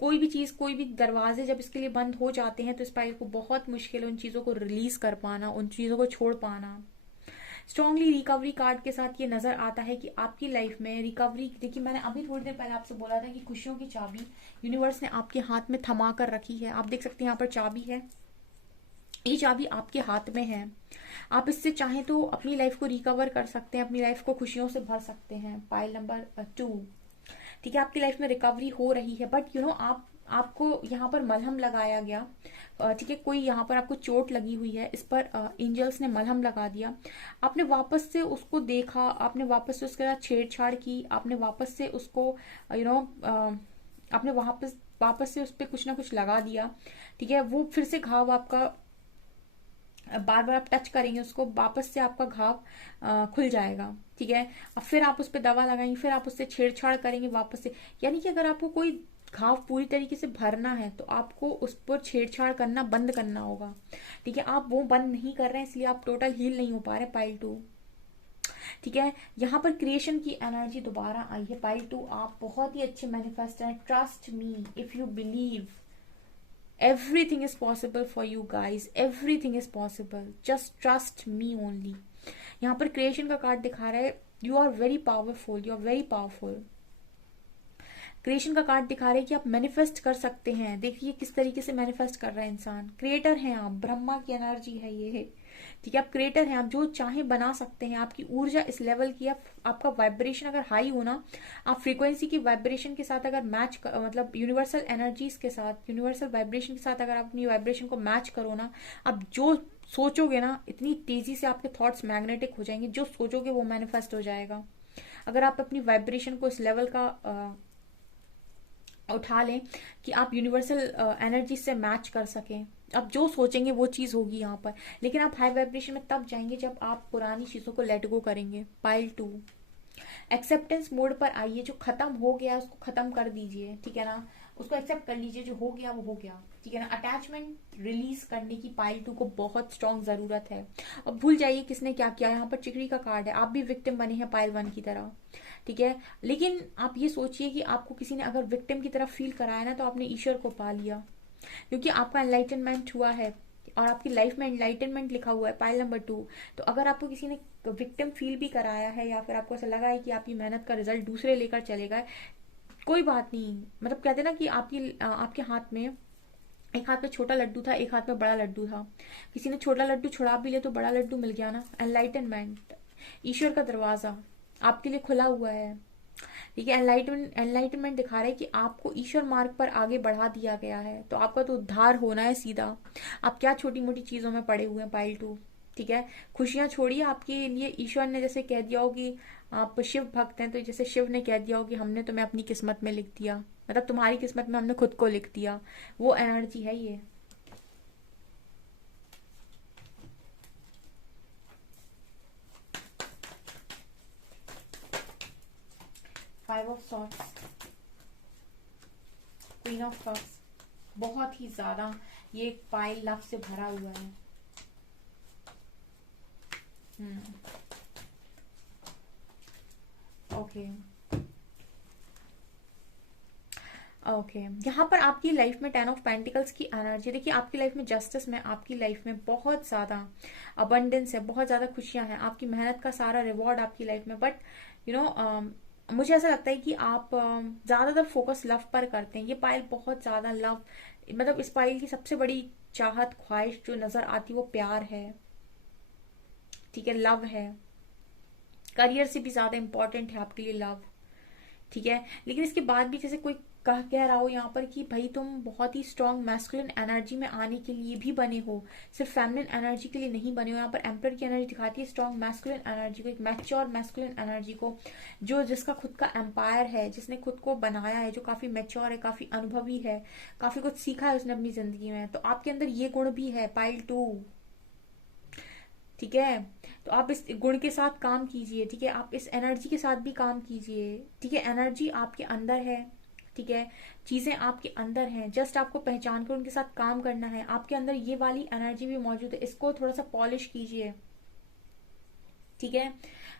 कोई भी चीज, कोई भी दरवाजे जब इसके लिए बंद हो जाते हैं, तो इस पाइल को बहुत मुश्किल है उन चीजों को रिलीज कर पाना, उन चीजों को छोड़ पाना। स्ट्रांगली रिकवरी कार्ड के साथ ये नजर आता है कि आपकी लाइफ में रिकवरी, देखिए मैंने अभी थोड़ी देर पहले आपसे बोला था कि खुशियों की चाबी यूनिवर्स ने आपके हाथ में थमा कर रखी है। आप देख सकते हैं यहाँ पर चाबी है, ये चाबी आपके हाथ में है। आप इससे चाहें तो अपनी लाइफ को रिकवर कर सकते हैं, अपनी लाइफ को खुशियों से भर सकते हैं। पाइल नंबर 2, ठीक है, आपकी लाइफ में रिकवरी हो रही है, बट आपको यहाँ पर मलहम लगाया गया। ठीक है, कोई यहाँ पर आपको चोट लगी हुई है, इस पर एंजल्स ने मलहम लगा दिया। आपने वापस से उसको देखा, आपने वापस से उसके साथ छेड़छाड़ की, आपने वापस से उसको आपने वापस से उस पर कुछ ना कुछ लगा दिया। ठीक है, वो फिर से घाव आपका, बार बार आप टच करेंगे उसको, वापस से आपका घाव खुल जाएगा। ठीक है, अब फिर आप उस पर दवा लगाएंगे, फिर आप उससे छेड़छाड़ करेंगे वापस से। यानी कि अगर आपको कोई घाव पूरी तरीके से भरना है, तो आपको उस पर छेड़छाड़ करना बंद करना होगा। ठीक है, आप वो बंद नहीं कर रहे हैं, इसलिए आप टोटल हील नहीं हो पा रहे। पाइल 2, ठीक है, यहाँ पर क्रिएशन की एनर्जी दोबारा आई है। पाइल 2 आप बहुत ही अच्छे मैनिफेस्टर हैं। Trust me, if you believe, everything is possible for you guys, everything is possible, just trust me only। यहाँ पर क्रिएशन का कार्ड दिखा रहा है, you are very powerful, you are very powerful. Creation का कार्ड दिखा रहे हैं कि आप मैनिफेस्ट कर सकते हैं। देखिए किस तरीके से मैनिफेस्ट कर रहा है इंसान। क्रिएटर हैं आप, ब्रह्मा की एनर्जी है ये, ठीक है, आप क्रिएटर हैं, आप जो चाहे बना सकते हैं। आपकी ऊर्जा इस लेवल की है, आपका वाइब्रेशन अगर हाई हो ना, आप फ्रीक्वेंसी की वाइब्रेशन के साथ अगर मैच मतलब यूनिवर्सल एनर्जीज के साथ, यूनिवर्सल वाइब्रेशन के साथ अगर आप अपनी वाइब्रेशन को मैच करो ना, आप जो सोचोगे ना, इतनी तेजी से आपके थॉट्स मैग्नेटिक हो जाएंगे, जो सोचोगे वो मैनिफेस्ट हो जाएगा। अगर आप अपनी वाइब्रेशन को इस लेवल का उठा लें कि आप यूनिवर्सल एनर्जी से मैच कर सकें, आप जो सोचेंगे वो चीज होगी यहाँ पर। लेकिन आप हाई वाइब्रेशन में तब जाएंगे जब आप पुरानी चीजों को लेट गो करेंगे। पाइल 2, एक्सेप्टेंस मोड पर आइए। जो खत्म हो गया उसको खत्म कर दीजिए, ठीक है ना, उसको एक्सेप्ट कर लीजिए, जो हो गया वो हो गया, ठीक है ना। अटैचमेंट रिलीज करने की पाइल 2 को बहुत स्ट्रांग जरूरत है। अब भूल जाइए किसने क्या किया, यहाँ पर चिकड़ी का कार्ड है, आप भी विक्टिम बने हैं पाइल 1 की तरह, ठीक है। लेकिन आप ये सोचिए कि आपको किसी ने अगर विक्टिम की तरफ फील कराया ना, तो आपने ईश्वर को पा लिया, क्योंकि आपका एनलाइटनमेंट हुआ है और आपकी लाइफ में एनलाइटनमेंट लिखा हुआ है पाइल नंबर 2। तो अगर आपको किसी ने विक्टिम फील भी कराया है, या फिर आपको ऐसा लगा है कि आपकी मेहनत का रिजल्ट दूसरे लेकर चले गए, कोई बात नहीं। मतलब कहते ना कि आपके हाथ में, एक हाथ में छोटा लड्डू था, एक हाथ में बड़ा लड्डू था। किसी ने छोटा लड्डू छुड़ा भी लिया तो बड़ा लड्डू मिल गया ना। एनलाइटनमेंट, ईश्वर का दरवाजा आपके लिए खुला हुआ है, ठीक है। एनलाइटनमेंट दिखा रहा है कि आपको ईश्वर मार्ग पर आगे बढ़ा दिया गया है, तो आपका तो उद्धार होना है सीधा। आप क्या छोटी मोटी चीजों में पड़े हुए हैं पाइल 2, ठीक है। खुशियां छोड़िए, आपके लिए ईश्वर ने जैसे कह दिया हो कि आप शिव भक्त हैं, तो जैसे शिव ने कह दिया हो कि हमने तुम्हें अपनी किस्मत में लिख दिया, मतलब तुम्हारी किस्मत में हमने खुद को लिख दिया, वो एनर्जी है ये। 5 of swords, queen of cups, बहुत ही ज्यादा ये पाइल लव से भरा हुआ है। ओके ओके, यहाँ पर आपकी लाइफ में 10 ऑफ पेंटिकल्स की एनर्जी। देखिए आपकी लाइफ में जस्टिस में, आपकी लाइफ में बहुत ज्यादा अबंडेंस है, बहुत ज्यादा खुशियां हैं, आपकी मेहनत का सारा रिवॉर्ड आपकी लाइफ में। बट यू नो मुझे ऐसा लगता है कि आप ज्यादातर फोकस लव पर करते हैं। ये पाइल बहुत ज्यादा लव, मतलब इस पाइल की सबसे बड़ी चाहत ख्वाहिश जो नजर आती है वो प्यार है, ठीक है, लव है। करियर से भी ज्यादा इंपॉर्टेंट है आपके लिए लव, ठीक है। लेकिन इसके बाद भी जैसे कोई कह रहा हो यहाँ पर कि भाई तुम बहुत ही स्ट्रांग मैस्कुलिन एनर्जी में आने के लिए भी बने हो, सिर्फ फेमिनिन एनर्जी के लिए नहीं बने हो। यहाँ पर एम्पर की एनर्जी दिखाती है स्ट्रांग मैस्कुलिन एनर्जी को, एक मैच्योर मैस्कुलिन एनर्जी को, जो जिसका खुद का एम्पायर है, जिसने खुद को बनाया है, जो काफी मैच्योर है, काफी अनुभवी है, काफी कुछ सीखा है उसने अपनी जिंदगी में। तो आपके अंदर ये गुण भी है पाइल 2, ठीक है। तो आप इस गुण के साथ काम कीजिए, ठीक है, आप इस एनर्जी के साथ भी काम कीजिए, ठीक है। एनर्जी आपके अंदर है, ठीक है, चीजें आपके अंदर हैं, जस्ट आपको पहचान कर उनके साथ काम करना है। आपके अंदर ये वाली एनर्जी भी मौजूद है, इसको थोड़ा सा पॉलिश कीजिए, ठीक है।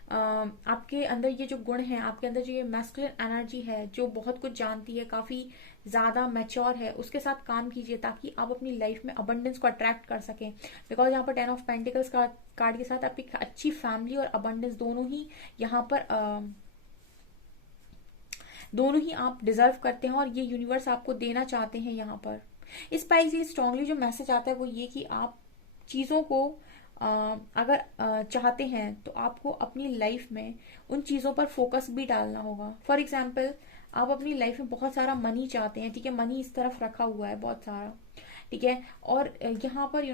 आपके अंदर ये जो गुण है, आपके अंदर जो ये मैस्कुलिन एनर्जी है जो बहुत कुछ जानती है, काफी ज्यादा मैच्योर है, उसके साथ काम कीजिए ताकि आप अपनी लाइफ में अबंडेंस को अट्रैक्ट कर सकें। बिकॉज यहाँ पर 10 ऑफ पेंटिकल्स का कार्ड के साथ आप एक अच्छी फैमिली और अबंडेंस दोनों ही आप डिजर्व करते हैं, और ये यूनिवर्स आपको देना चाहते हैं। यहाँ पर इस पाइल से स्ट्रांगली जो मैसेज आता है वो ये कि आप चीजों को अगर चाहते हैं तो आपको अपनी लाइफ में उन चीजों पर फोकस भी डालना होगा। फॉर एग्जाम्पल, आप अपनी लाइफ में बहुत सारा मनी चाहते हैं, ठीक है, मनी इस तरफ रखा हुआ है बहुत सारा, ठीक है, और यहाँ पर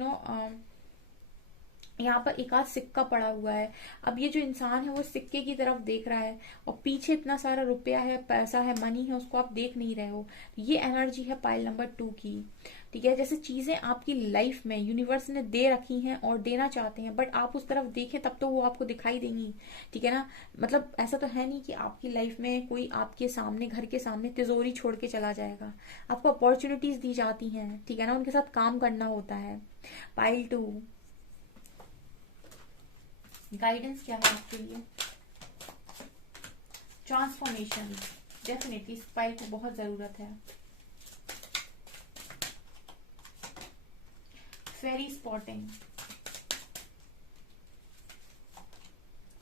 यहाँ पर एक आध सिक्का पड़ा हुआ है। अब ये जो इंसान है वो सिक्के की तरफ देख रहा है, और पीछे इतना सारा रुपया है, पैसा है, मनी है, उसको आप देख नहीं रहे हो। ये एनर्जी है पाइल नंबर 2 की, ठीक है। जैसे चीजें आपकी लाइफ में यूनिवर्स ने दे रखी हैं और देना चाहते हैं, बट आप उस तरफ देखें तब तो वो आपको दिखाई देंगी, ठीक है ना। मतलब ऐसा तो है नहीं कि आपकी लाइफ में कोई आपके सामने, घर के सामने तिजोरी छोड़ के चला जाएगा। आपको अपॉर्चुनिटीज दी जाती हैं, ठीक है ना, उनके साथ काम करना होता है। पाइल 2, गाइडेंस क्या है आपके लिए? ट्रांसफॉर्मेशन, डेफिनेटली इस पाइल को बहुत जरूरत है। Fairy spotting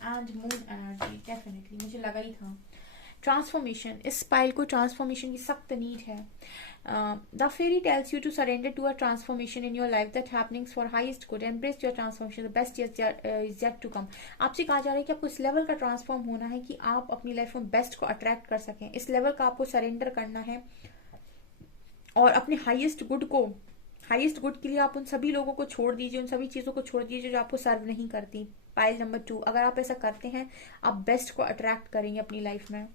and moon energy, definitely मुझे लगा ही था ट्रांसफॉर्मेशन, इस पाइल को ट्रांसफॉर्मेशन की सख्त नीड है. The fairy tells you to surrender to a transformation in your life that happenings for highest good. Embrace your transformation, the best is yet to come. आपसे कहा जा रहा है कि आपको इस लेवल का ट्रांसफॉर्म होना है कि आप अपनी लाइफ में बेस्ट को अट्रैक्ट कर सकें. इस लेवल का आपको सरेंडर करना है और अपने हाईएस्ट गुड के लिए आप उन सभी लोगों को छोड़ दीजिए, उन सभी चीजों को छोड़ दीजिए जो आपको सर्व नहीं करती. पाइल नंबर 2, अगर आप ऐसा करते हैं आप बेस्ट को अट्रैक्ट करेंगे अपनी लाइफ में.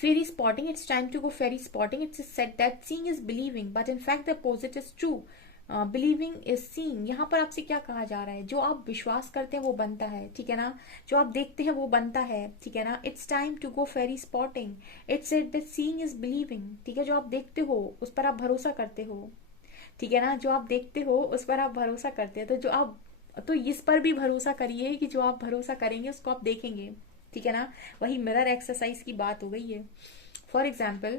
Fairy spotting, it's time to go fairy spotting. It's said that seeing is believing but in fact the opposite is true. Believing is seeing. यहाँ पर आपसे क्या कहा जा रहा है, जो आप विश्वास करते हैं वो बनता है, ठीक है ना. जो आप देखते हैं वो बनता है, ठीक है ना. It's time to go fairy spotting. It's said that seeing is believing. ठीक है, जो आप देखते हो उस पर आप भरोसा करते हो, ठीक है ना. जो आप देखते हो उस पर आप भरोसा करते हैं, तो इस पर भी भरोसा करिए कि जो आप भरोसा करेंगे उसको आप देखेंगे, ठीक है ना. वही मिरर एक्सरसाइज की बात हो गई है. फॉर एग्जाम्पल,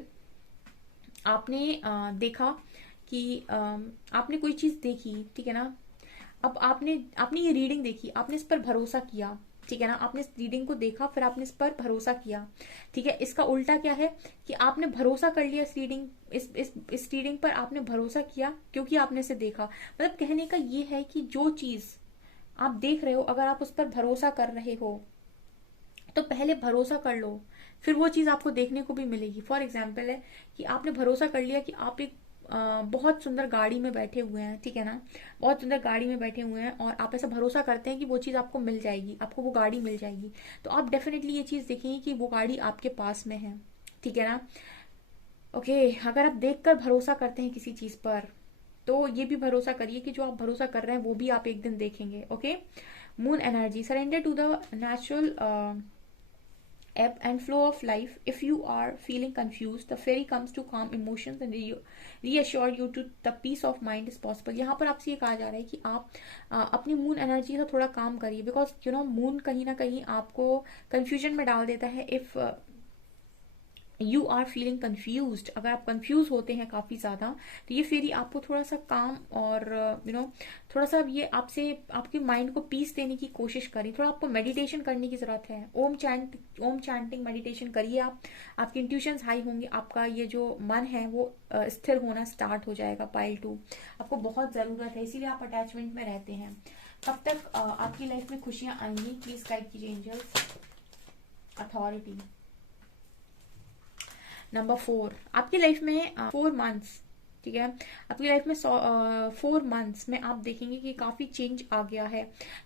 आपने देखा कि आपने कोई चीज देखी, ठीक है ना. अब आपने ये रीडिंग देखी, आपने इस पर भरोसा किया, ठीक है ना. आपने इस रीडिंग को देखा, फिर आपने इस पर भरोसा किया, ठीक है. इसका उल्टा क्या है कि आपने भरोसा कर लिया इस रीडिंग पर आपने भरोसा किया क्योंकि आपने इसे देखा. मतलब कहने का ये है कि जो चीज आप देख रहे हो, अगर आप उस पर भरोसा कर रहे हो तो पहले भरोसा कर लो, फिर वो चीज आपको देखने को भी मिलेगी. फॉर एग्जाम्पल है कि आपने भरोसा कर लिया कि आप एक बहुत सुंदर गाड़ी में बैठे हुए हैं, ठीक है ना. बहुत सुंदर गाड़ी में बैठे हुए हैं और आप ऐसा भरोसा करते हैं कि वो चीज आपको मिल जाएगी, आपको वो गाड़ी मिल जाएगी. तो आप डेफिनेटली ये चीज देखेंगे कि वो गाड़ी आपके पास में है, ठीक है ना. ओके, अगर आप देखकर भरोसा करते हैं किसी चीज पर तो ये भी भरोसा करिए कि जो आप भरोसा कर रहे हैं वो भी आप एक दिन देखेंगे. Okay. Moon energy, surrender to the natural ebb and flow of life. If you are feeling confused, the fairy comes to calm emotions and reassure you to the peace of mind is possible. यहाँ पर आपसे ये कहा जा रहा है कि आप अपनी मून एनर्जी से थोड़ा काम करिए, बिकॉज यू नो मून कहीं ना कहीं आपको कंफ्यूजन में डाल देता है. If you are feeling confuse, अगर आप कंफ्यूज होते हैं काफी ज्यादा, तो ये फेरी आपको थोड़ा सा काम और थोड़ा सा ये आपसे आपके माइंड को पीस देने की कोशिश करें. थोड़ा आपको मेडिटेशन करने की जरूरत है. ओम चैंटिंग मेडिटेशन करिए आप. आपके इंट्यूशंस हाई होंगे, आपका ये जो मन है वो स्थिर होना स्टार्ट हो जाएगा. पाइल 2, आपको बहुत जरूरत है, इसीलिए आप अटैचमेंट में रहते हैं. कब तक आपकी लाइफ में खुशियां आएंगी, प्लीज गाइड कीजिए एंजल्स. अथॉरिटी. नंबर 4, आपकी लाइफ में 4 मंथ्स, ठीक है. आपकी लाइफ में 4 मंथ्स में आप देखेंगे कि काफी चेंज आ गया है,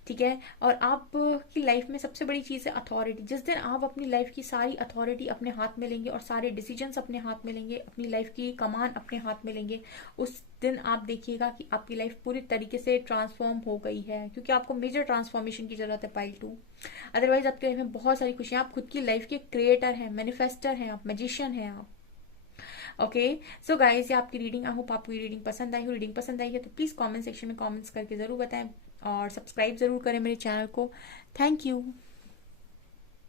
ठीक है. और आपकी लाइफ में सबसे बड़ी चीज है अथॉरिटी. जिस दिन आप अपनी लाइफ की सारी अथॉरिटी अपने हाथ में लेंगे और सारे डिसीजंस अपने हाथ में लेंगे, अपनी लाइफ की कमान अपने हाथ में लेंगे, उस दिन आप देखिएगा कि आपकी लाइफ पूरी तरीके से ट्रांसफॉर्म हो गई है, क्योंकि आपको मेजर ट्रांसफॉर्मेशन की जरूरत है. पाइल 2, अदरवाइज आपकी लाइफ में बहुत सारी खुशियां. आप खुद की लाइफ के क्रिएटर हैं, मैनिफेस्टर हैं, आप मैजिशियन हैं आप. ओके, सो गाइज, ये आपकी रीडिंग. आई होप आपको ये रीडिंग पसंद आई हो. रीडिंग पसंद आई है तो प्लीज कमेंट सेक्शन में कमेंट्स करके जरूर बताएं और सब्सक्राइब जरूर करें मेरे चैनल को. Thank you.